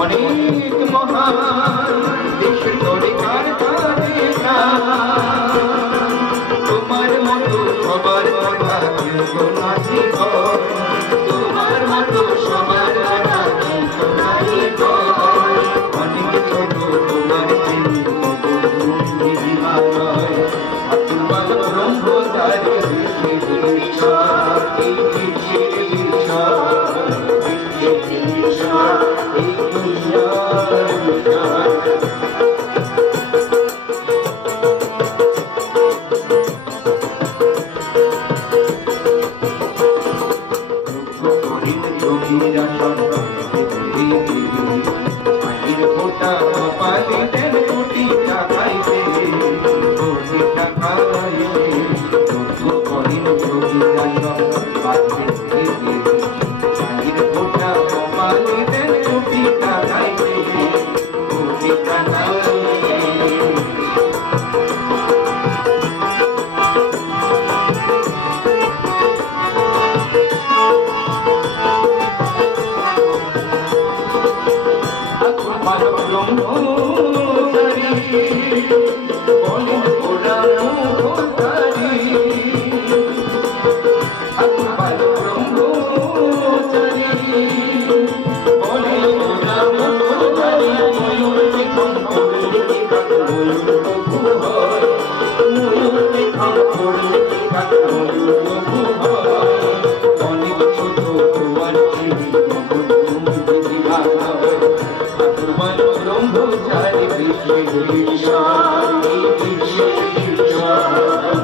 অনেক মহান দেশ করে কারখানে তোমার মতো সবার কথা কেউ নাহি কর, তোমার মতো সবার কথা কেউ নাহি কর। অনেক ছোট তোমার প্রেমী হিমালয় আকুল ব্রহ্মচারী ব্রহ্ম